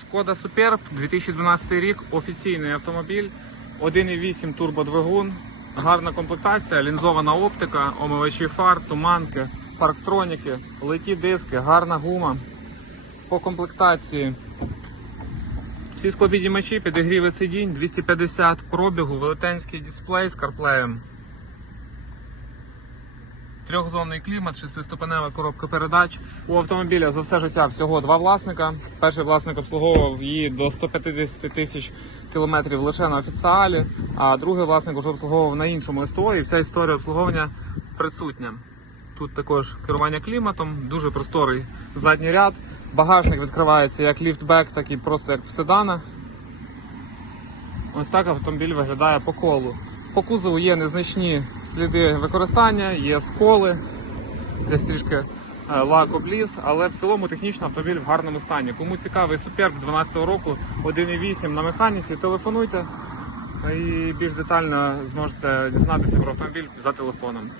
Шкода Суперб 2012 рік, офіційний автомобіль, 1,8 турбодвигун, гарна комплектація, лінзована оптика, омивачі фар, туманки, парктроніки, литі диски, гарна гума. По комплектації всі склопідіймачі, підігріви сидінь, 250 пробігу, велетенський дисплей з CarPlay. Трьохзонний клімат, шестиступенева коробка передач. У автомобіля за все життя всього два власника. Перший власник обслуговував її до 150 тисяч кілометрів лише на офіціалі, а другий власник вже обслуговував на іншому СТО, і вся історія обслуговування присутня. Тут також керування кліматом, дуже просторий задній ряд. Багажник відкривається як ліфтбек, так і просто як в седана. Ось так автомобіль виглядає по колу. По кузову є незначні сліди використання, є сколи, десь трішки е, лак обліз, але в цілому технічно автомобіль в гарному стані. Кому цікавий Суперб 12 року, 1.8 на механіці, телефонуйте і більш детально зможете дізнатися про автомобіль за телефоном.